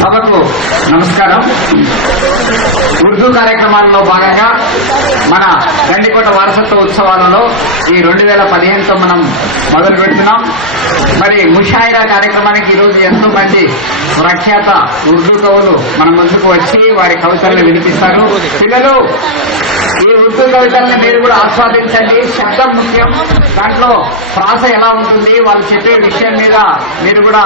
సభకు నమస్కారం. ఉర్దూ కార్యక్రమాల్లో భాగంగా మన గండికోట వారసత్వ ఉత్సవాలలో ఈ 2015తో మనం మొదలు పెడుతున్నాం. మరి ముషాయిరా కార్యక్రమానికి ఈరోజు ఎంతో మంది ప్రఖ్యాత ఉర్దూ కవులు మన ముందుకు వచ్చి వారి కవితలను వినిపిస్తారు. పిల్లలు, ఈ ఉర్దూ కవితల్ని మీరు కూడా ఆస్వాదించండి. శబ్దం ముఖ్యం, దాంట్లో ప్రాస ఎలా ఉంటుంది, వాళ్ళు చెప్పే విషయం మీద మీరు కూడా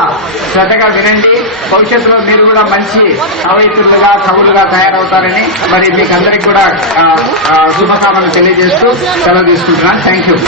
శ్రద్ధగా వినండి. భవిష్యత్తులో మీరు కూడా మంచి కవయిత్రులుగా, కవులుగా తయారవుతారని మరి మీకు అందరికి కూడా శుభకామనలు తెలియజేస్తూ సెలవు తీసుకుంటున్నాను. Thank you.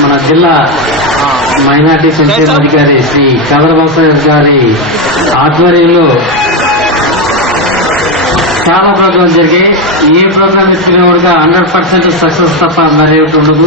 మన జిల్లా మైనార్టీ సంక్షేమ అధికారి శ్రీ చంద్రబాబు గారి ఆధ్వర్యంలో చాలా ప్రోగ్రాం జరిగాయి. ఏ ప్రోగ్రాం ఇచ్చినా కూడా 100% సక్సెస్ తప్ప మరేమిటి ఉండదు.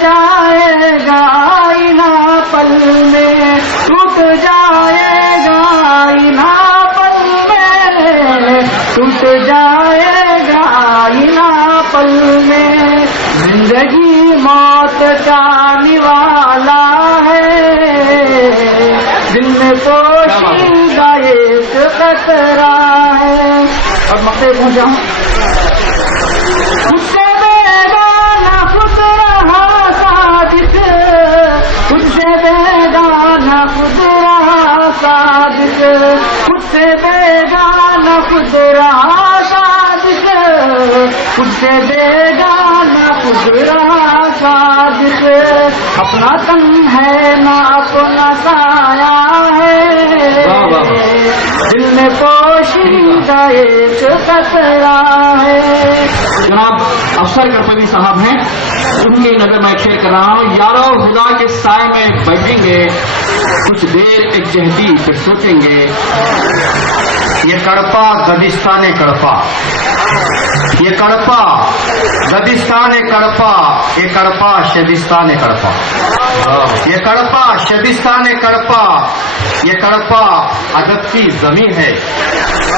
جائے گا آئینہ پل میں، ٹوٹ جائے گا آئینہ پل میں، ٹوٹ جائے گا آئینہ پل میں، زندگی موت کا نوالا ہے، دل میں پوشیدہ ایک خطرہ ہے. اور مقصد پہنچا ہوں، خود سے بیگانہ خود رہا صادق، خود سے بیگانہ خود رہا صادق، خود سے بیگانہ خود رہا صادق، خود سے بیگانہ خود رہا صادق، اپنا تن ہے نہ اپنا سایہ ہے، دل میں پوشیدہ ایک خطرہ ہے. جناب افسر کرپوی صاحب ہیں، ان کی نظر میں شیئر کر رہا ہوں. یارو خدا کے سائے میں بیٹھیں گے کچھ دیر ایک جہتی، پھر سوچیں گے یہ کڑپا گدستان کڑپا، یہ کڑپا گدستان کڑپا، یہ کڑپا شدستان کڑپا، یہ کڑپا شدستان کڑپا، یہ کڑپا ادب کی زمین ہے،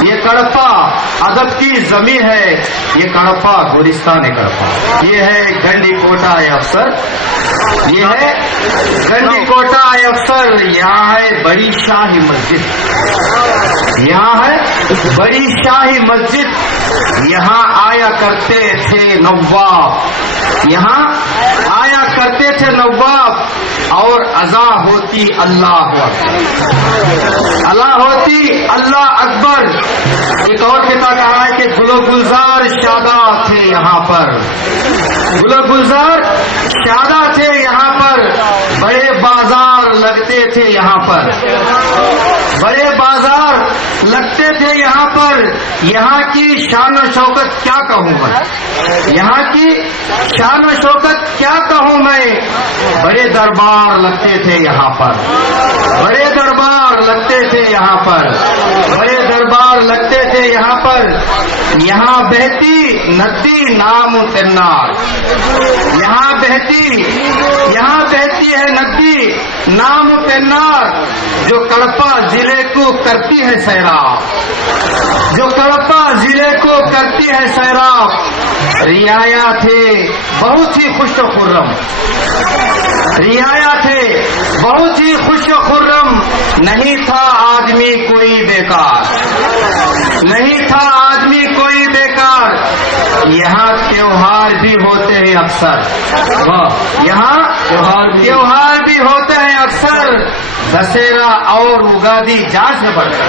یہ کڑپا ادب کی زمین ہے، یہ کڑپا گورستان کڑپا. یہ ہے گنڈی کوٹا اے افسر، یہ ہے گنڈی کوٹا اے افسر. یہاں ہے بڑی شاہی مسجد، یہاں ہے بڑی شاہی مسجد، یہاں آیا کرتے تھے نواب، یہاں آیا کرتے تھے نواب، اور اذا ہوتی اللہ اکبر، اللہ ہوتی اللہ اکبر. ایک اور کتاب کہا ہے کہ گل و گلزار شاداب تھے یہاں پر، گل و گلزار شاداب تھے یہاں پر، بڑے بازار لگتے تھے یہاں پر، بڑے بازار لگتے تھے یہاں پر. یہاں کی شان و شوکت کیا کہوں میں، یہاں کی شان و شوکت کیا کہوں میں. بڑے دربار لگتے تھے یہاں پر، بڑے دربار لگتے تھے یہاں پر، بڑے دربار لگتے تھے یہاں پر. یہاں بہتی ندی نام تنار، یہاں بہتی ہے ندی نام تنار، جو کڑپا ضلع کو کرتی ہے سیراب، جو کڑپا ضلع کو کرتی ہے سیراب. رعایا تھے بہت ہی خوش و خرم، رعایا تھے بہت ہی خوش و خرم، نہیں تھا آدمی کوئی بیکار، نہیں تھا آدمی کوئی بیکار. یہاں تیوہار بھی ہوتے ہیں اکثر، یہاں تیوہار بھی ہوتے ہیں اکثر. دسہرا اور اگادی جان سے بڑھ کر،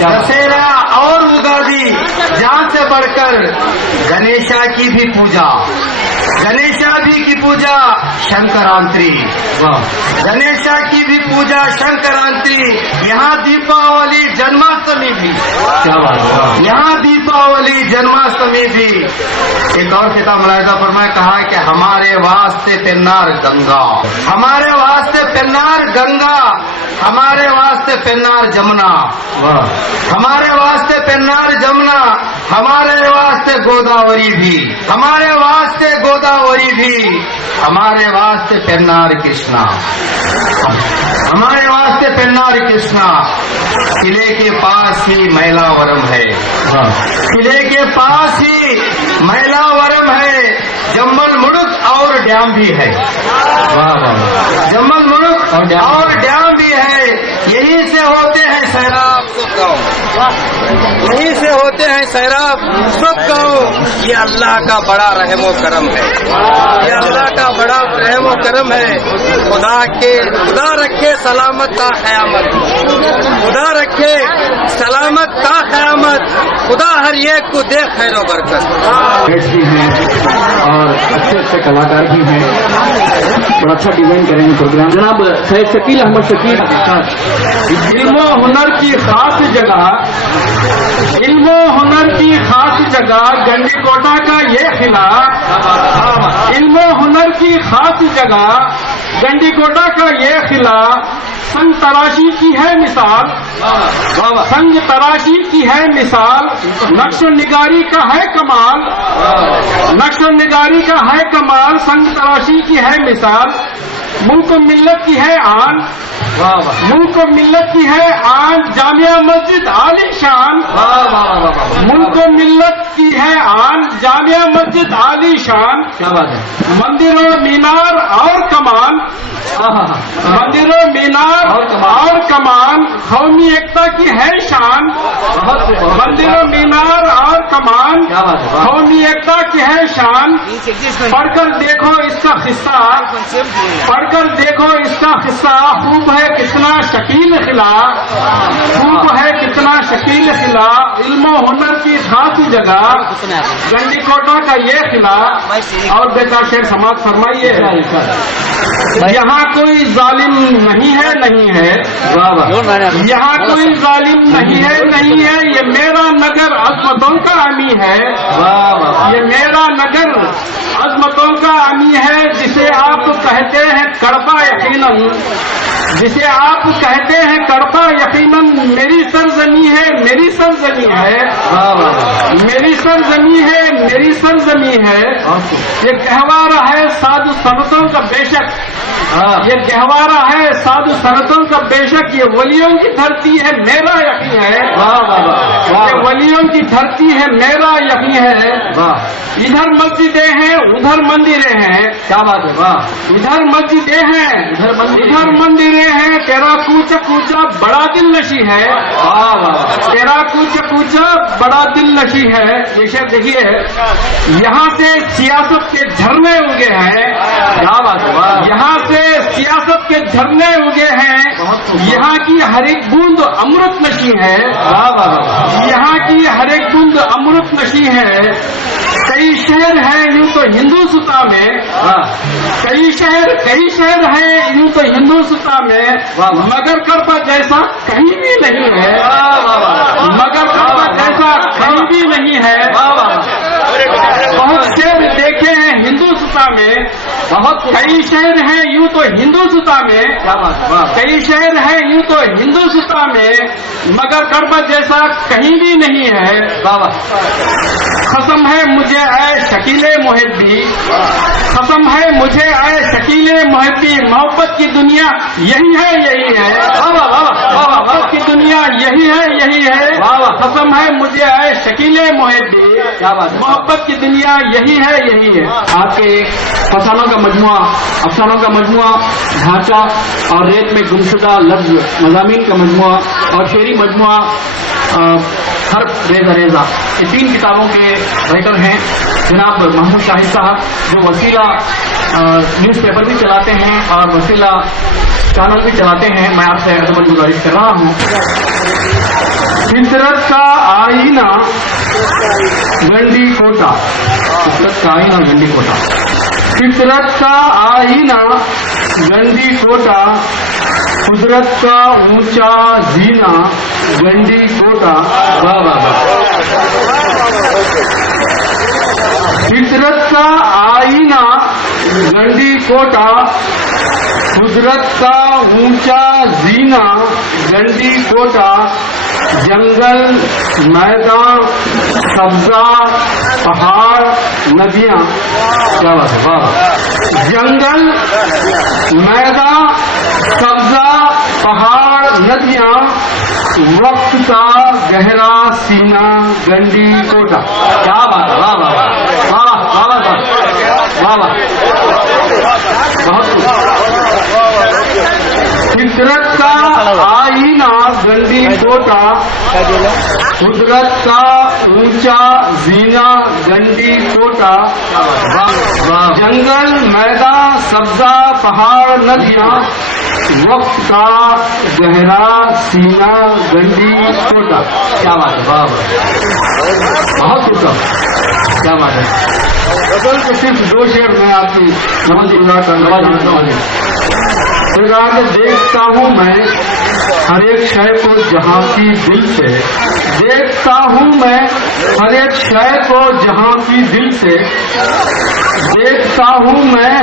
دسہرا اور اگادی جان سے بڑھ کر. گنیشا کی بھی پوجا، گنیشا بھی کی پوجا شنکرانتری، گنیشا کی بھی پوجا شنکرانتری. یہاں دیپاولی جنماشٹمی بھی، یہاں دیپاولی جنماشٹمی بھی. ایک اور کتاب ملاحظہ فرمائے، کہا کہ ہمارے واسطے پنار گنگا، ہمارے واسطے پنار گنگا، ہمارے واسطے پنار جمنا، ہمارے واسطے پنار جمنا، ہمارے واسطے گوداوری بھی، ہمارے واسطے گوداوری بھی، ہمارے واسطے پنار کرشنا، ہمارے واسطے پنار کرشنا. قلعے کے پاس ہی میلاورم ہے، قلعے کے پاس ہی میلاورم ہے. جمل مڑک اور ڈیم بھی ہے، جمل مڑک اور ڈیم بھی ہے. یہی سے ہوتے ہیں سیراب سب گاؤں، یہی سے ہوتے ہیں سیراب سب گاؤں. یہ اللہ کا بڑا رحم و کرم ہے، یہ اللہ کا بڑا رحم و کرم ہے. خدا رکھے سلامت تا قیامت، خدا رکھے سلامت تا قیامت. خدا ہر ایک کو دے خیر و برکت. بھی ہیں اور اچھے اچھے کلاکار بھی ہیں، اور اچھا ڈیزائن کریں گے پروگرام. جناب سید شکیل احمد شکیل. علم و ہنر کی خاص جگہ، علم و ہنر کی خاص جگہ گنڈی کوٹا کا یہ قلعہ، علم و ہنر کی خاص جگہ گنڈی کوٹا کا یہ قلعہ سنگ تراشی کی ہے مثال، سنگ تراشی کی ہے مثال، نقش و نگاری کا ہے کمال، نقش و نگاری کا ہے کمال، سنگ تراشی کی ہے مثال، ملک و ملت کی ہے آن، ملک و ملت کی ہے آن، جامعہ مسجد عالی شان، ملک و ملت کی ہے آن، جامعہ مسجد عالی شان، کیا بات ہے، مندر و مینار اور کمان، مندر و مینار اور کمان، قومی ایکتا کی ہے شان، مندر و مینار اور کمان، قومی ایکتا کی ہے شان، پڑھ کر دیکھو اس کا قصہ، پڑھ کر دیکھو اس کا قصہ، خوب ہے کتنا شکیل قلعہ، خوب ہے کتنا شکیل قلعہ، علم و ہنر کی خاص جگہ، گنڈی کوٹا کا یہ قلعہ، اور بیٹا شیر سماعت فرمائیے، یہاں کوئی ظالم نہیں ہے، نہیں ہے، یہاں کوئی ظالم نہیں ہے، نہیں ہے، یہ میرا نگر عظمتوں کا امی ہے، یہ میرا نگر عظمتوں کا امی ہے، جسے آپ کہتے ہیں کڑپا یقیناً، جسے آپ کہتے ہیں کڑپا یقیناً، میری سرزمین ہے، میری سرزمین ہے، میری سرزمین ہے، میری سرزمین ہے، یہ گہوارہ ہے سادھ صنعتوں کا بے شک، یہ گہوارہ ہے سادھ صنعتوں کا بے شک، یہ ولیوں کی دھرتی ہے، میرا یقین ہے، یہ ولیوں کی دھرتی ہے، میرا یقین ہے، ادھر مسجدیں ہیں ادھر مندریں ہیں، کیا بات ہے، ادھر مسجدیں ہیں ادھر مندریں ہیں، تیرا کوچا کوچا بڑا دل نشی ہے، تیرا کوچا کوچا بڑا دل نشی ہے، یہ شعر دیکھیے، یہاں سے سیاست کے جھرنے اگے ہیں، کیا بات ہے، یہاں سے سیاست کے جھرنے اگے ہیں، یہاں کی ہر ایک بوند امرت نشی ہے، یہاں کی ہر ایک بوند امرت نشی ہے، کئی شہر ہیں یوں تو ہندوستاں میں، کئی شہر ہیں یوں تو ہندوستاں میں، مگر کڑپا جیسا کہیں بھی نہیں ہے، مگر کڑپا جیسا کہیں بھی نہیں ہے، بہت شہر دیکھے ہیں ہندوستان میں، بہت کئی شہر ہیں یوں تو ہندوستان میں، کئی شہر ہیں یوں تو ہندوستان میں، مگر کڑپا جیسا کہیں بھی نہیں ہے، قسم ہے مجھے اے شکیل محبی، قسم ہے مجھے اے شکیل محبی، محبت کی دنیا یہی ہے، یہی ہے، محبت کی دنیا یہی ہے، یہی ہے، قسم ہے مجھے اے شکیل محبی، محبت کی دنیا یہی ہے، یہی ہے۔ آپ کے فسانوں کا مجموعہ، افسانوں کا مجموعہ، ڈھانچہ اور ریت میں گمشدہ لفظ، مضامین کا مجموعہ اور شعری مجموعہ حرف ریزہ ریزہ، یہ 3 کتابوں کے رائٹر ہیں جناب محمود شاہد صاحب، جو وسیلہ نیوز پیپر بھی چلاتے ہیں اور وسیلہ چینل بھی چلاتے ہیں۔ میں آپ سے ادب گزارش کر رہا ہوں، فطرت کا آئینہ گنڈی کوٹا، فطرت کا آئینہ گنڈی کوٹا، فطرت کا آئینہ گنڈی کوٹا، قدرت کا اونچا زینہ گنڈی کوٹا، فطرت کا آئینہ گنڈی کوٹا، قدرت کا اونچا زینہ گنڈی کوٹا، جنگل میدان سبزہ پہاڑ ندیاں، کیا بات ہے، جنگل میدان سبزہ پہاڑ ندیاں، وقت کا گہرا سینہ گنڈی کوٹا، کیا بات ہے، واہ واہ واہ واہ واہ واہ، بہت فطرت کا آئینہ گنڈی کوٹا، قدرت کا اونچا زینہ گنڈی کوٹا، جنگل میدان سبزہ پہاڑ ندیاں، وقت کا گہرا سینہ گنڈی کوٹا، کیا بات ہے، واہ بہت خوب، کیا بات ہے۔ غزل کے صرف 2 شعر میں آپ کی نماز اللہ کا نواز کرتا ہوں، دیکھتا ہوں میں ہر ایک شے کو جہاں کی دل سے، دیکھتا ہوں میں ہر ایک شے کو جہاں کی دل سے، دیکھتا ہوں میں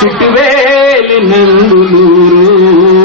చిట్వేలి నందులూరు।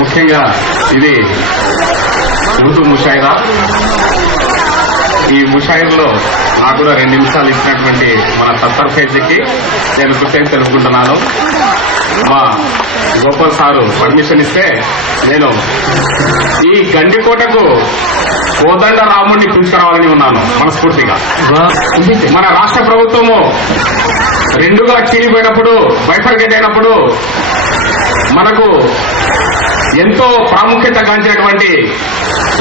ముఖ్యంగా ఇది ఉర్దూ ముషాయిరా. ఈ ముషాయిర్లో నాకు కూడా 2 నిమిషాలు ఇచ్చినటువంటి మన సత్తర్ ఫైజ్కి నేను కృతజ్ఞతలు తెలుపుకుంటున్నాను. మా గోపాల్ సారు పర్మిషన్ ఇస్తే నేను ఈ గండికోటకు కోదండ రాముడిని తీసుకురావాలని ఉన్నాను మనస్ఫూర్తిగా. మన రాష్ట్ర ప్రభుత్వము 2గా చీలిపోయినప్పుడు బైఫర్కేట్ అయినప్పుడు మనకు ఎంతో ప్రాముఖ్యత గాంచినటువంటి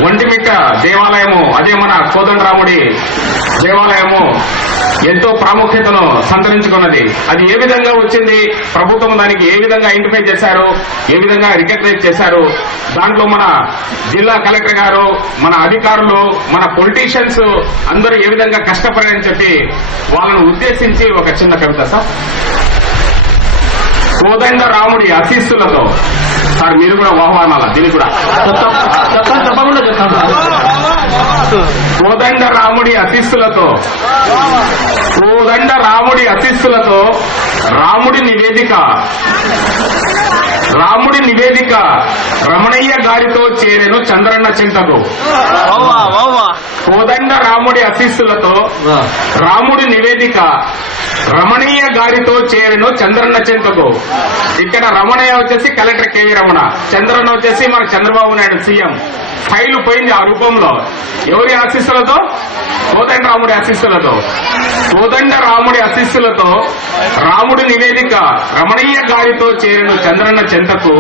ఒంటిమిట్ట దేవాలయము, అదే మన కోదండరాముడి దేవాలయము ఎంతో ప్రాముఖ్యతను సంతరించుకున్నది. అది ఏ విధంగా వచ్చింది, ప్రభుత్వం దానికి ఏ విధంగా ఐడెంటిఫై చేశారు, ఏ విధంగా రికగ్నైజ్ చేశారు, దాంట్లో మన జిల్లా కలెక్టర్ గారు, మన అధికారులు, మన పొలిటీషియన్స్ అందరూ ఏ విధంగా కష్టపడారని చెప్పి వాళ్ళను ఉద్దేశించి ఒక చిన్న కవిత సార్. కోదండరాముడి ఆశీస్సులతో, సార్ మీరు కూడా వాహనాల దీనికి కూడా తప్పకుండా చెప్తాను. కోదండరాముడి ఆశీస్సులతో, కోదండరాముడి ఆశీస్సులతో రాముడి నివేదిక రమణయ్య గారితో చేరెను చంద్రన్న చింతకు. కోదండరాముడి ఆశీస్సులతో రాముడి నివేదిక రమణయ్య గారితో చేరెను చంద్రన్న చింతకు. ఇక్కడ రమణయ్య వచ్చేసి కలెక్టర్ కేవీ రమణ, చంద్రన్న వచ్చేసి మన చంద్రబాబు నాయుడు సీఎం. ఫైలు పోయింది ఆ రూపంలో. ఎవరి ఆశీస్సులతో? కోదండరాముడి ఆశీస్సులతో. కోదండరాముడి ఆశీస్సులతో రాముడి నివేదిక రమణయ్య గారితో చేరిన చంద్రన్న చెంతకు.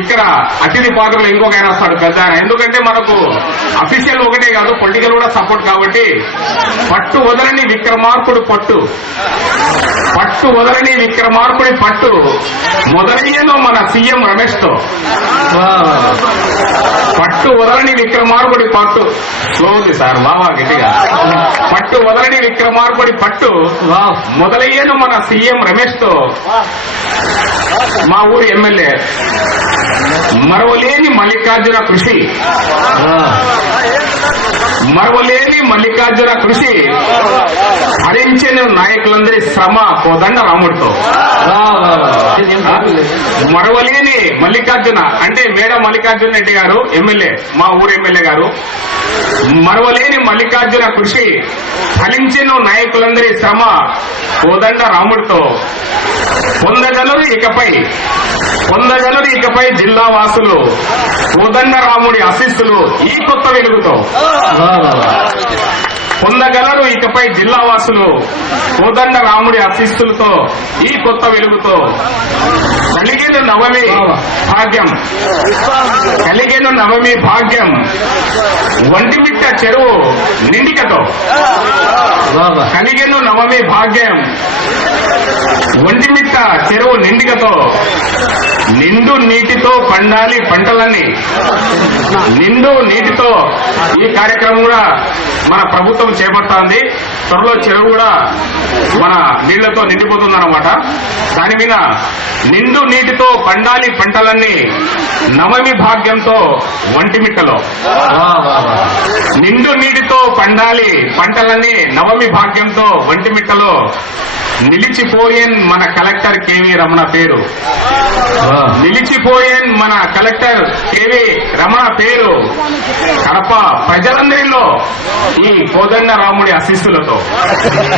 ఇక్కడ అతిథి పాత్రలు ఇంకొక ఆయన వస్తాడు పెద్ద ఆయన. ఎందుకంటే మనకు అఫీషియల్ ఒకటే కాదు, పొలిటికల్ కూడా సపోర్ట్ కాబట్టి పట్టు వదలని విక్రమార్కుడు పట్టు, పట్టు వదలని విక్రమార్కుడి పట్టు మొదలయ్యను మన సీఎం రమేష్ తో. పట్టు వదలని విక్రమార్కుడి పట్టు స్లో ఉంది సార్, బాగా గట్టిగా. పట్టు వదలని విక్రమార్కుడి పట్టు మొదలయ్యను మన సీఎం రమేష్ తో మా ఊరి ఎమ్మెల్యే మరవలేని మల్లికార్జున కృషి, మరవలేని మల్లికార్జున కృషి హరించిన నాయకులందరి శ్రమ కోదండ రాముడితో. మరవలేని మల్లికార్జున అంటే మేడ మల్లికార్జున రెడ్డి గారు ఎమ్మెల్యే, మా ఊరు ఎమ్మెల్యే గారు. మరవలేని మల్లికార్జున కృషి ఫలించిన నాయకులందరి శ్రమ కోదండ రాముడితో. పొందగలరు ఇకపై జిల్లా వాసులు కోదండ రాముడి ఆశీస్సులు ఈ కొత్త వెలుగుతో. పొందగలరు ఇకపై జిల్లా వాసులు కోదండ రాముడి ఆశీస్సులతో ఈ కొత్త వెలుగుతో. కలిగిన నవమి భాగ్యం ఒంటిమిట్ట చెరువు నిండికతో. కలిగిన నవమి భాగ్యం ఒంటిమిట్ట చెరువు నిండికతో. నిండు నీటితో పండాలి పంటలన్నీ. నిండు నీటితో ఈ కార్యక్రమం కూడా మన ప్రభుత్వం చేపడుతోంది. త్వరలో చెరువు కూడా మన నీళ్లతో నిండిపోతుందన్నమాట. దాని మీద నిండు నీటితో పండాలి పంటలన్నీ నవమి భాగ్యంతో ఒంటిమిట్టలో. నిండు నీటితో పండాలి పంటలన్నీ నవమి భాగ్యంతో ఒంటిమిట్టలో. నిలిచిపోయేన్ మన కలెక్టర్ కేవీ రమణ పేరు. నిలిచిపోయేన్ మన కలెక్టర్ కేవీ రమణ పేరు కడప ప్రజలందరిలో ఈ కోదండ రాముడి ఆశీస్సులతో.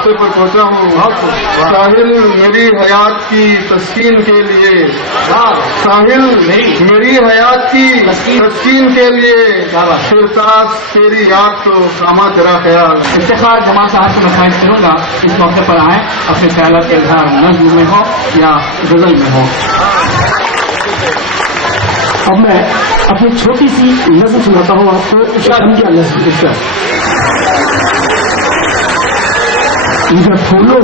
راستے پر پہنچا ہوں. ساحل میری حیات کی تسکین کے لیے، ساحل میری حیات کی تسکین کے لیے، سرتاج تیری یاد تو کاما تیرا خیال. افتخار جمال صاحب کو میں خواہش کروں گا اس موقع پر آئیں، اپنے خیالات کے اظہار نظم میں ہو یا غزل میں ہو. اب میں اپنی چھوٹی سی نظم سناتا ہوں آپ کو، شرمیا نظم. نہ پھولوں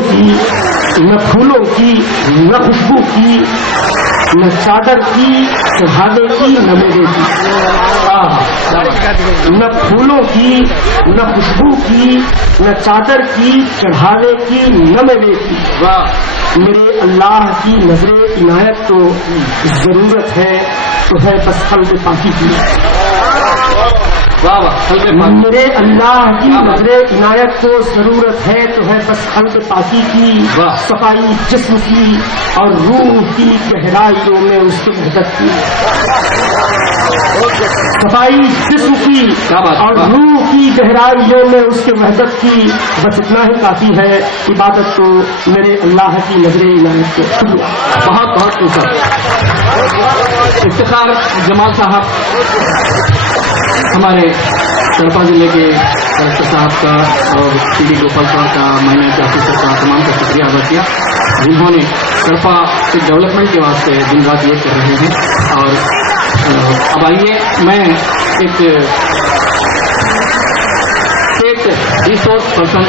کی نہ خوشبو کی، نہ چادر کی چڑھاوے کی نہ میرے کی. نہ پھولوں کی نہ خوشبو کی، نہ چادر کی چڑھاوے کی نہ میرے کی. میرے اللہ کی نظر عنایت تو ضرورت ہے تو ہے بس قلب پاکی کی. میرے اللہ کی نظر عنایت کو ضرورت ہے تو ہے بس قلب پاکی کی. صفائی جسم کی اور روح کی گہرائیوں میں اس کی وحدت کی. صفائی جسم کی اور روح کی گہرائیوں میں اس کے وحدت کی. بس اتنا ہی کافی ہے عبادت تو میرے اللہ کی نظر عنایت کو. بہت بہت خوب. افتخار جمال صاحب ہمارے کڑپا ضلع کے کلکٹر صاحب کا اور سی ڈی گوپال صاحب کا، مائنرٹی آفیسر کا، تمام کا شکریہ ادا کیا جنہوں نے کڑپا کے ڈیولپمنٹ کے واسطے دن رات یہ کر رہے ہیں. اور اب آئیے میں ایک ریسورس پرسن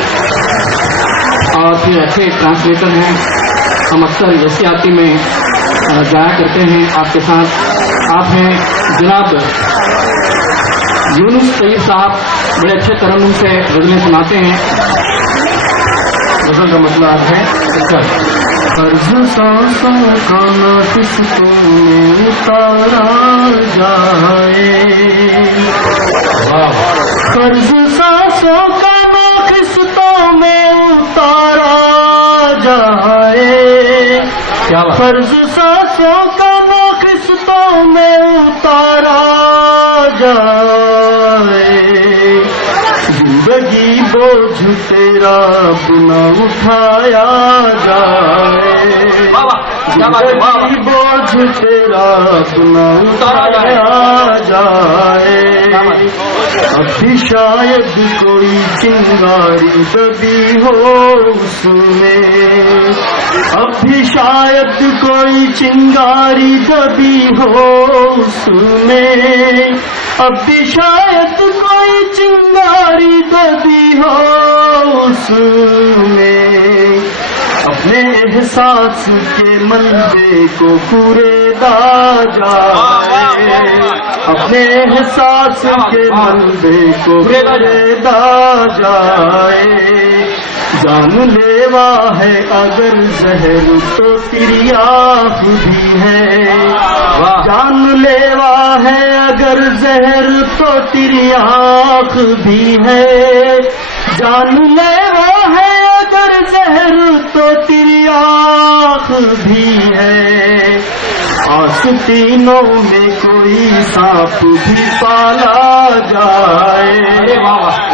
اور پھر اچھے ٹرانسلیٹر ہیں، ہم اکثر یسیاتی میں جایا کرتے ہیں آپ کے ساتھ. آپ ہیں جناب یونس طیب صاحب، بڑے اچھے ترنم سے غزلیں سناتے ہیں. غزل کا مطلب ہے قرض سانسوں کا قسطوں میں اتارا جائے، قرض سانسوں کا قسطوں میں اتارا جائے، قرض سانسوں کا قسطوں میں اتارا جائے. زندگی بوجھ تیرا بنا اٹھایا جائے، زندگی بوجھ تیرا بنا اٹھایا جائے. اب بھی شاید کوئی چنگاری دبی ہو اس میں، اب بھی شاید کوئی چنگاری دبی ہو اس میں، اب بھی شاید کوئی چنگاری دبی ہو اس میں. اپنے احساس کے ملبے کو کوریدا جائے، اپنے احساس کے ملبے کو کوریدا جائے. جان لیوا ہے اگر زہر تو تریاق بھی ہے، جان لیوا ہے اگر زہر تو تریاق بھی ہے، جان لیوا ہے اگر زہر تو تریاق بھی ہے. آستینوں میں کوئی سانپ بھی پالا جائے،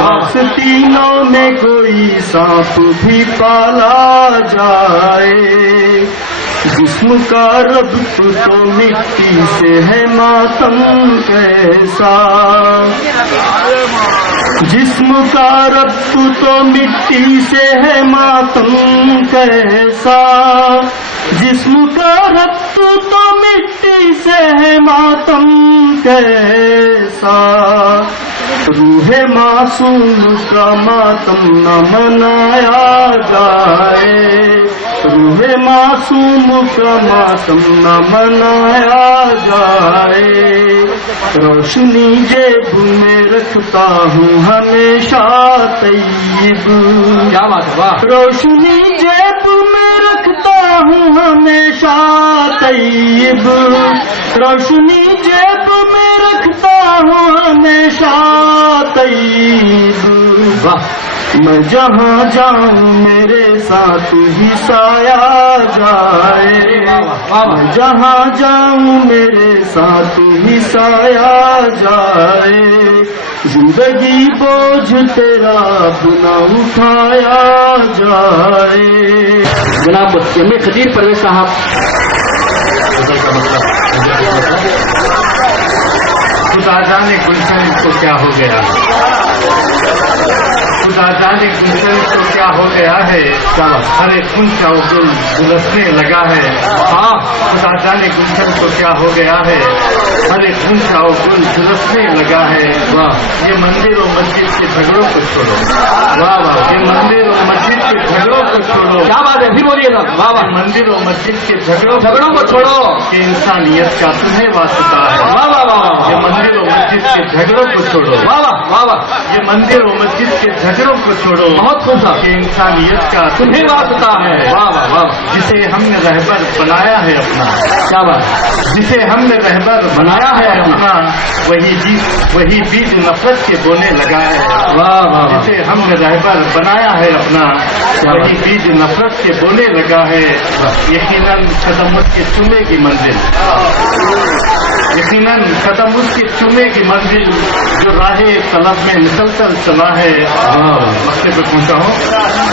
آستینوں میں کوئی سانپ بھی پالا جائے. جسم کا ربط تو مٹی سے ہے ماتم کیسا، جسم کا ربط تو مٹی سے ہے ماتم کیسا، جسم کا ربط تو مٹی سے ہے ماتم کیسا. روح معصوم کا ماتم نہ منایا جائے، روح معصوم کا ماتم نہ منایا جائے. روشنی جیب میں رکھتا ہوں ہمیشہ طیب، کیا بات ہے، واہ. روشنی جیب میں رکھتا ہوں ہمیشہ طیب، روشنی جیب میں رکھتا ہوں ہمیشہ طیب. میں جہاں جاؤں میرے ساتھ ہی سایہ جائے، میں جہاں جاؤں میرے ساتھ ہی سایہ جائے. زندگی بوجھ تیرا بنا اٹھایا جائے. جناب ایم اے خدیر پرویز صاحب. خدا جانے گلشن کو کیا ہو گیا، خدا جانے گلشن کو کیا ہو گیا ہے، ہر ایک خون کا وہ گل جلسنے لگا ہے. ہاں خدا جانے گلشن کو کیا ہو گیا ہے، ہر ایک خون کا وہ گل جلسنے لگا ہے. واہ یہ مندر و مسجد کے جھگڑوں کو چھوڑو. واہ واہ یہ مندر و مسجد کے جھگڑوں کو چھوڑو. کیا بات ہے، پھر بولیے گا. واہ واہ. مندر و مسجد کے جھگڑوں کو چھوڑو کہ انسانیت کا تمہیں واسطہ ہے. واہ واہ واہ واہ. یہ مندر و مسجد کے جھگڑوں کو چھوڑو. واہ واہ واہ واہ. یہ مندر و مسجد کے جھگڑوں کو چھوڑو. بہت خوب صاحب. کہ انسانیت کا تمہیں واسطہ ہے. واہ واہ واہ. جسے ہم نے رہبر بنایا ہے اپنا. کیا بات. جسے ہم نے رہبر بنایا ہے اپنا، وہی بیج نفرت کے بونے لگا ہے. واہ واہ. جسے ہم نے رہبر بنایا ہے اپنا، وہی بیج نفرت کے بونے لگا ہے. یقیناً ختم اس کے چومے کی منزل، یقیناً ختم اس کے چومے کی منزل جو راہ طلب میں مسلسل چلا ہے. مقصد پہ پہنچا ہوں.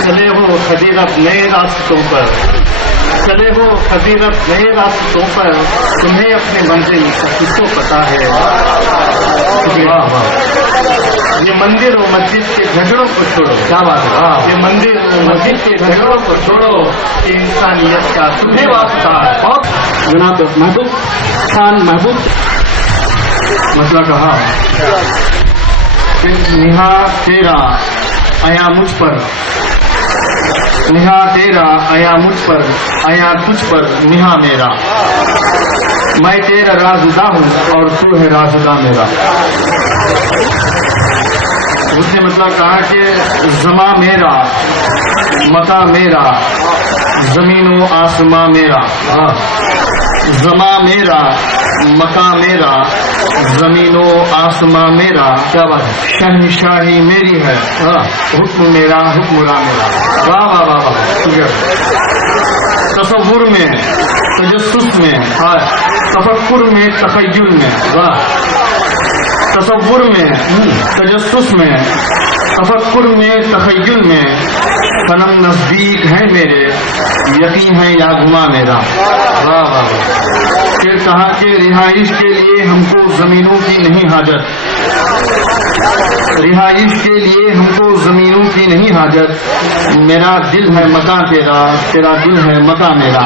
چلے ہو خدیرت نئے راستوں پر، چلے ہو خدیرت نئے راستوں پر، تمہیں اپنی منزل کس کو پتا ہے. یہ مندر و مسجد کے جھگڑوں کو چھوڑو. کیا بات ہے. یہ مندر و مسجد کے جھگڑوں کو چھوڑو کہ انسانیت کا تمہیں واسطہ ہے. بہت. جناب محبوب خان محبوب. مسئلہ کہا کہ نہا تیرا آیا مجھ پر، نہا تیرا آیا مجھ پر، آیا تجھ پر نہا میرا. میں تیرا رازدہ ہوں اور تو ہے رازدہ میرا. اس نے مطلب کہا کہ زماں میرا، مکاں میرا، زمین و آسماں میرا. زماں میرا، مکاں میرا، زمین و آسماں میرا. کیا بات ہے. شہنشاہی میری ہے، حکم میرا، حکمراں میرا. واہ واہ واہ واہ. تصور میں، تجسس میں، تفکر میں، تخیل میں. واہ. تصور میں، تجسس میں، تفکر میں، تخیل میں صنم نزدیک ہے میرے، یقین ہے یا گما میرا. واہ واہ. پھر کہا کہ رہائش کے لیے ہم کو زمینوں کی نہیں حاجت، رہائش کے لیے ہم کو زمینوں کی نہیں حاجت. میرا دل ہے مکان تیرا، تیرا دل ہے مکان میرا.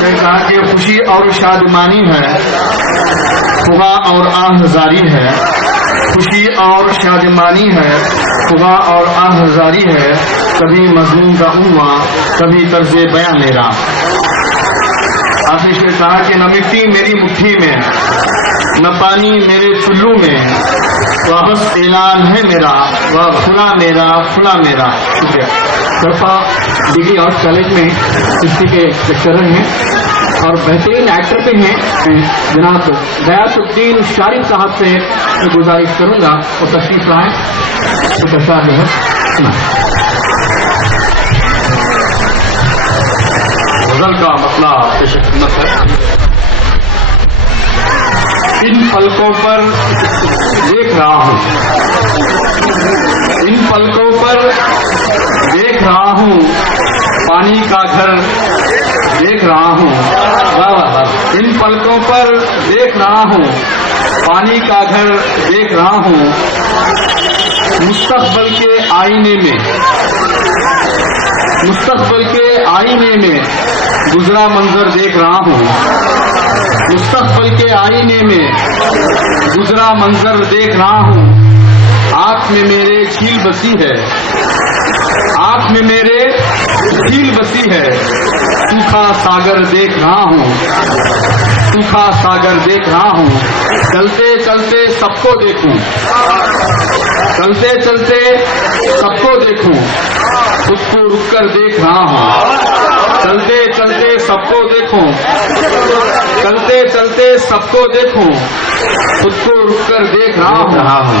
کہا کہ خوشی اور شادمانی ہے، خدا اور آہ زاری ہے. خوشی اور شادمانی ہے، خدا اور آہ زاری ہے. کبھی مضمون کا عنوان، کبھی طرز بیاں میرا. آپ نے کہا کہ نہ مٹی میری مٹھی میں، نہ پانی میرے چلو میں، واپس اعلان ہے میرا، کھلا میرا، کھلا میرا. شکریہ. طرفہ ڈگری آرٹ کالج میں ہسٹری کے لیکچرر ہیں اور بہترین ایکٹر بھی ہیں. جناب غیاث الدین شارف صاحب سے میں گزارش کروں گا وہ تشریف لائیں. تو کیسا ہے غزل کا مسئلہ پیش خدمت ہے. ان پلکوں پر دیکھ رہا ہوں، ان پلکوں پر دیکھ رہا ہوں، پانی کا گھر دیکھ رہا ہوں. ان پلکوں پر دیکھ رہا ہوں، پانی کا گھر دیکھ رہا ہوں. مستقبل کے آئینے میں، مستقبل کے آئینے میں گزرا منظر دیکھ رہا ہوں. مستقبل کے آئینے میں گزرا منظر دیکھ رہا ہوں. آنکھ میں میرے جھیل بسی ہے، آنکھ میں میرے جھیل بسی ہے. سوکھا ساگر دیکھ رہا ہوں، سوکھا ساگر دیکھ رہا ہوں. چلتے چلتے سب کو دیکھوں، چلتے چلتے سب کو دیکھوں. خود کو رک کر دیکھ رہا ہوں. چلتے چلتے سب کو دیکھوں، چلتے چلتے سب کو دیکھوں. خود کو رک کر دیکھ رہا ہوں.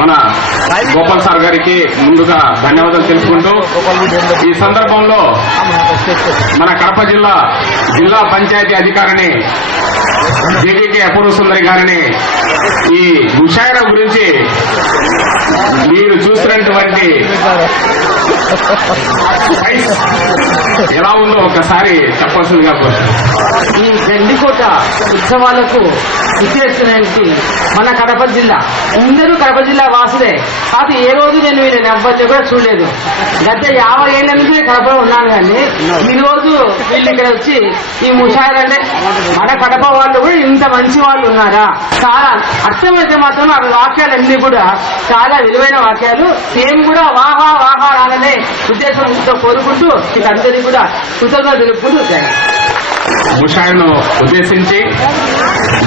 మన గోపాల్ సార్ గారికి ముందుగా ధన్యవాదాలు తెలుపుకుంటూ, ఈ సందర్భంలో మన కడప జిల్లా పంచాయతీ అధికారిని జేజేకే అపూర్వ సుందరి గారిని ఈ ముషాయిరా గురించి మీరు చూసినటువంటి ఎలా ఉందో ఒకసారి చెప్పాల్సిందిగా కోరుతున్నాను. ఈ గండికోట ఉత్సవాలకు విచ్చేస్తున్నటువంటి మన కడప జిల్లా, అందరూ కడప జిల్లా వాసులే కాదు. ఏ రోజు నేను వీళ్ళని ఎవ్వరిని కూడా చూడలేదు. గత 50 ఏళ్ల నుంచి కడపలో ఉన్నాను, కానీ ఈ రోజు వీళ్ళు ఇక్కడ వచ్చి ఈ ముషాయిరా, మన కడప వాళ్ళు కూడా ఇంత మంచి వాళ్ళు ఉన్నారా, చాలా అర్థమైతే మాత్రం ఆ వాక్యాలన్నీ కూడా చాలా విలువైన వాక్యాలు. సేమ్ కూడా వాహా వాహా అననే ఉద్దేశంతో కోరుకుంటూ ఇదందరినీ కూడా కృతజ్ఞత తెలుపుకుంటూ ముషాయిను ఉద్దేశించి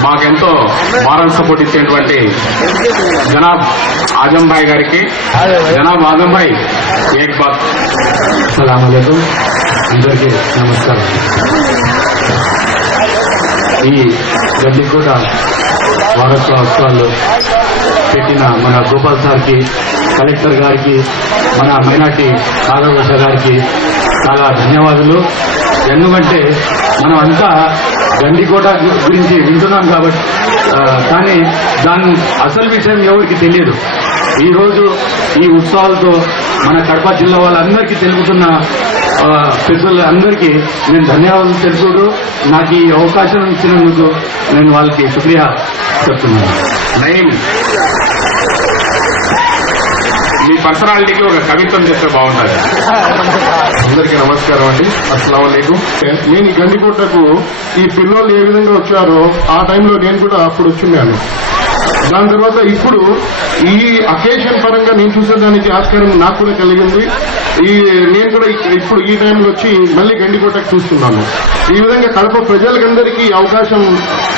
మాకెంతో మారల్ సపోర్ట్ ఇచ్చేటువంటి జనాబ్ ఆజం భాయ్ గారికి, జనాబ్ ఆజం భాయ్ ఏక్ బాత్. అస్సలాము అలైకుం, అందరికీ నమస్కారం. ఈ గండికోట వారోత్సవాల్లో పెట్టిన మన గోపాల్ సార్కి, కలెక్టర్ గారికి, మన మైనార్టీ నాగభూష గారికి చాలా ధన్యవాదాలు. ఎందుకంటే మనం అంతా గండికోట గురించి వింటున్నాం కాబట్టి, కానీ దాని అసలు విషయం ఎవరికి తెలియదు. ఈరోజు ఈ ఉత్సవాలతో మన కడప జిల్లా వాళ్ళందరికీ తెలుపుతున్న పెద్దలందరికీ నేను ధన్యవాదాలు తెలుపుతూ, నాకు ఈ అవకాశం ఇచ్చినందుకు నేను వాళ్ళకి శుక్రియా చెప్తున్నాను. నయీం మీ పర్సనాలిటీకి ఒక కవిత్వం చెప్తే బాగుంటుంది. అందరికీ నమస్కారం అండి, అస్సలాం వాలేకుం. నేను ఈ గండికోటకు ఈ పిల్లలు ఏ విధంగా వచ్చారో ఆ టైంలో నేను కూడా అప్పుడు వచ్చిన్నాను. దాని తర్వాత ఇప్పుడు ఈ అకేషన్ పరంగా నేను చూసేదానికి ఆస్కారం నాకు కూడా కలిగింది. నేను కూడా ఇప్పుడు ఈ టైంలో వచ్చి మళ్ళీ గండికోటకు చూస్తున్నాను. ఈ విధంగా కడప ప్రజలకందరికీ అవకాశం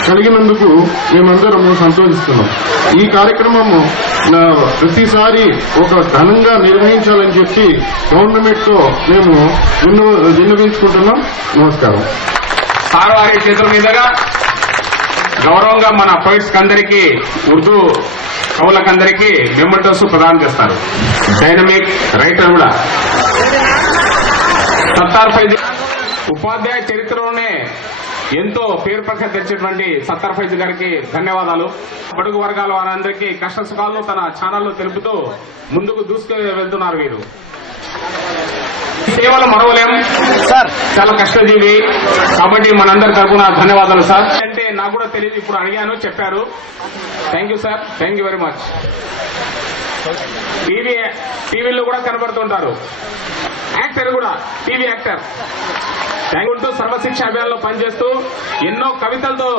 కలిగినందుకు మేమందరము సంతోషిస్తున్నాం. ఈ కార్యక్రమము ప్రతిసారి ఒక ఘనంగా నిర్వహించాలని చెప్పి గవర్నమెంట్ తో మేము విన్నవించుకుంటున్నాం. నమస్కారం. సార్ వారి చేతుల మీదుగా గౌరవంగా మన పోయిట్స్ అందరికీ, ఉర్దూ కవులకందరికీ మెమోటోస్ ప్రదానం చేస్తారు. డైనమిక్ రైటర్ కూడా సత్తార్ ఫైజ్ ఉపాధ్యాయ చరిత్రలోనే ఎంతో పేరు ప్రఖ్యాతి తెచ్చేటువంటి సత్తార్ ఫైజ్ గారికి ధన్యవాదాలు. బడుగు వర్గాల వారందరికీ కష్ట సుఖాలను తన ఛానల్లో తెలుపుతూ ముందుకు దూసుకు వెళ్తున్నారు. వీరు సేవలు మరవలేం సార్, చాలా కష్టజీవి కాబట్టి మనందరి తరఫున ధన్యవాదాలు సార్. అంటే నాకు కూడా తెలియదు, ఇప్పుడు అడిగాను, చెప్పారు. Thank you sir, thank you very much. టీవీలో కూడా కనబడుతుంటారు, యాక్టర్ కూడా, టీవీ యాక్టర్. ఉంటూ సర్వశిక్ష అభియాన్లో పనిచేస్తూ ఎన్నో కవితలతో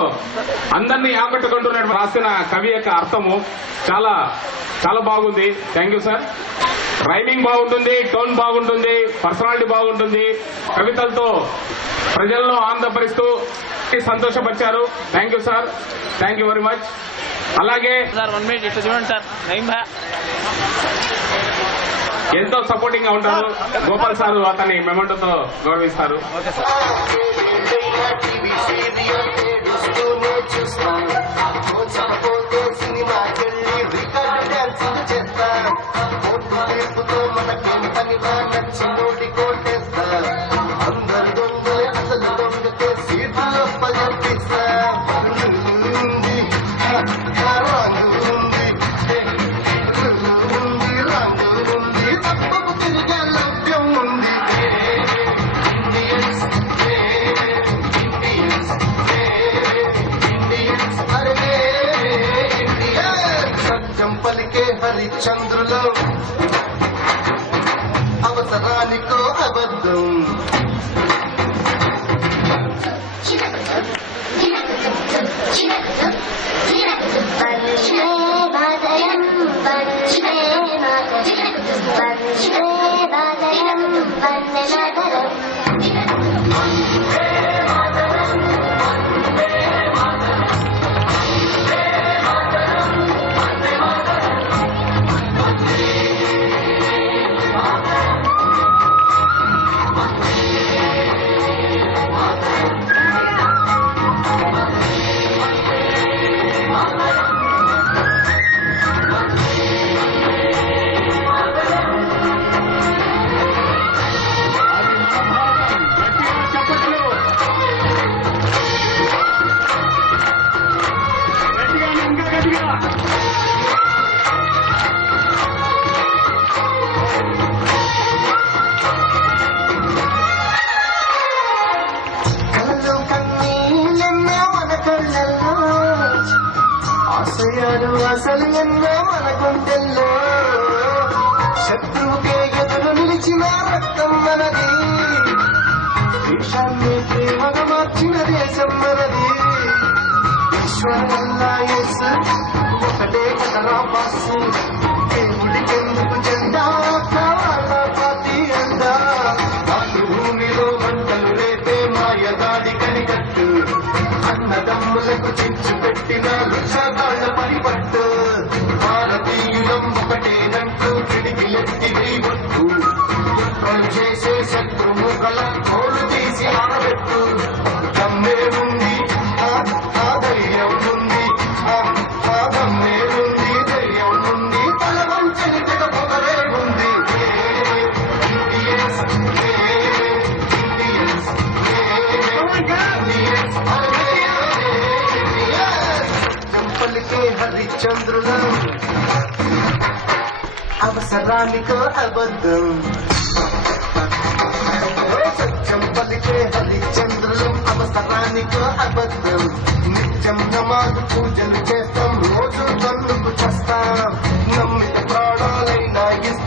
అందరినీ ఆకట్టుకుంటున్న రాసిన కవి యొక్క అర్థము చాలా చాలా బాగుంది. Thank you sir. రైమింగ్ బాగుంటుంది, టోన్ బాగుంటుంది, పర్సనాలిటీ బాగుంటుంది. కవితలతో ప్రజల్లో ఆనందపరుస్తూ సంతోషపరిచారు. Thank you sir, thank you very much. అలాగే సార్ 1 మినిట్ ఇట్లా చూడండి సార్, ఎంతో సపోర్టింగ్ గా ఉంటారు. గోపాల్ సార్ అతని మెమెంటోతో గౌరవిస్తారు. పలికే హరిచంద్రులు అవసరానికో అబద్ధం. అసలు ఎన్నో మన గుండెల్లో శత్రువుకే ఎదురు నిలిచిన రక్తం మనది. దేశాన్ని ప్రేమగా మార్చిన దేశం మనది. ఈశ్వరల్లా యేసు ఒకటే కదరా బాసు. దేవుడికెందుకు జెండా కావాల పాతి అందా. మాతృభూమిలో మంటలు రేపే మాయదాడి కనికట్టు. అన్నదమ్ములకు చిచ్చు పెట్టిన రుషాగాళ్ల పరిపట్టు. భారతీయులం ఒకటేనంటూ తిరిగి ఎత్తి వేయవద్దు. కుట్రలు చేసే శత్రుముఖల తోలు తీసి ఆడబెట్టు. దమ్మే ఉంది, ఆ ధైర్యం ఉంది, ఆ దమ్మే ఉంది, ధైర్యం ఉంది. తల వంచని తెగ పొగరే ఉంది. ఇండియన్స్, ఇండియన్స్, ఇండియన్స్ పలికే హరిచంద్రులం అవసరానికో అబద్ధం. సత్యం పలికే హరిచంద్రులం అవసరానికో అబద్ధం. నిత్యం నమాజు పూజలు చేస్తాం, రోజు తన్నుకు చేస్తాం. నమ్మిత ప్రాణాలైనా ఇస్తాం.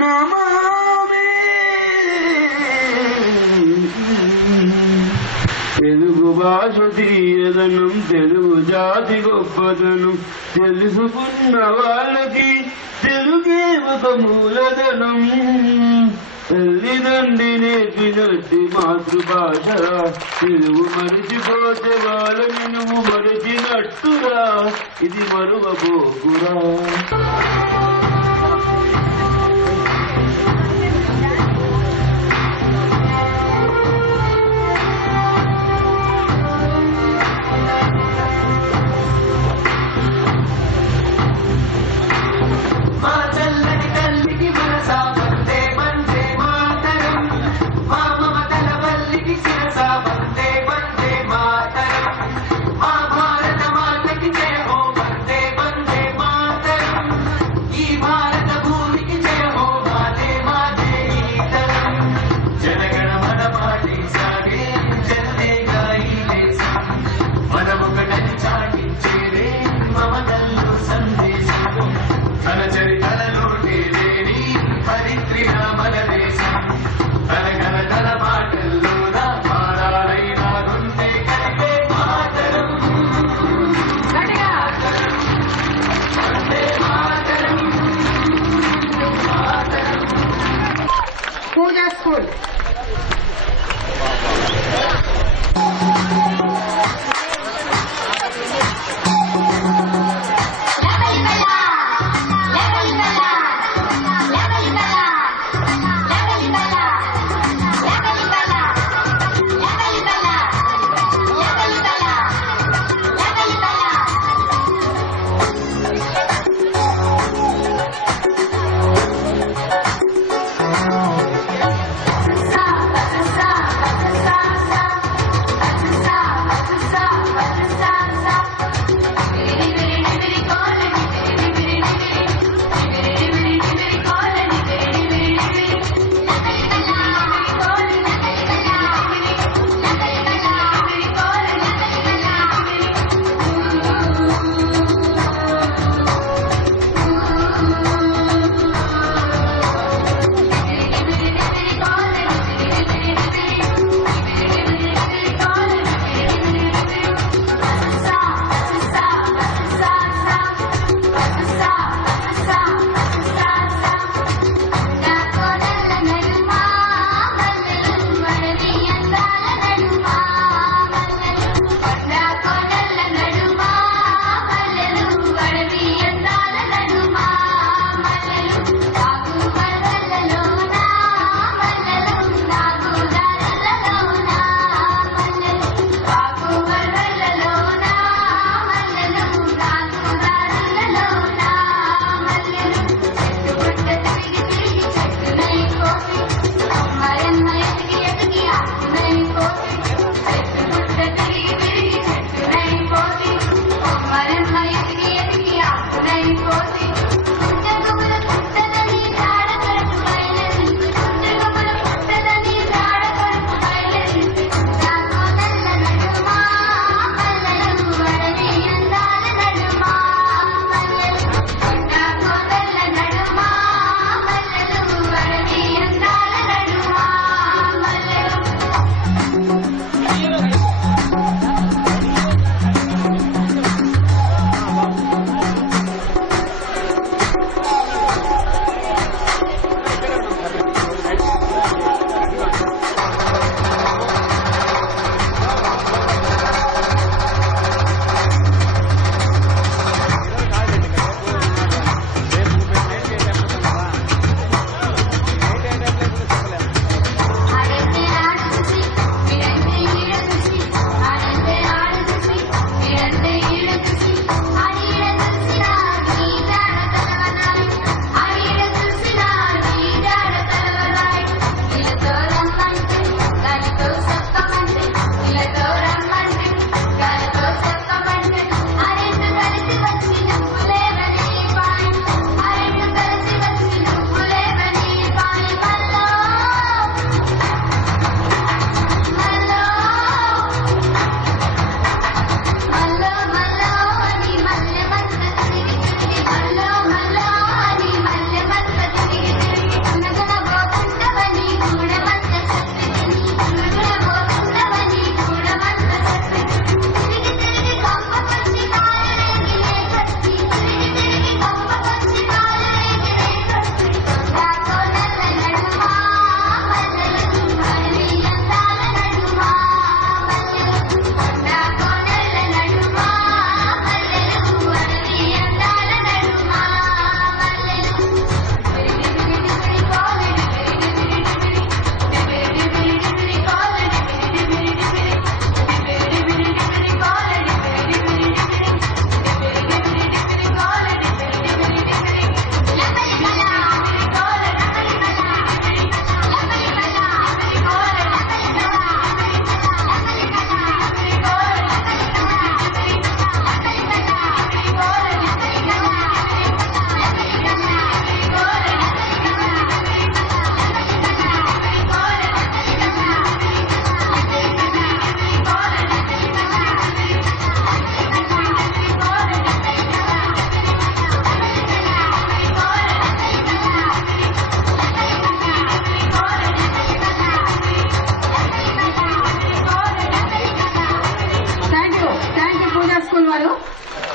నమామి. తెలుగు భాష తీయదనం, తెలుగు జాతి గొప్పదనం, తెలుసుకున్న వాళ్ళకి తెలుగే ఒక మూలధనం. తల్లిదండ్రి నేర్పినట్టి మాతృభాష తెలుగు మరిచిపోతే వాళ్ళని నువ్వు మరిచినట్టురా, ఇది మరువబోకురా.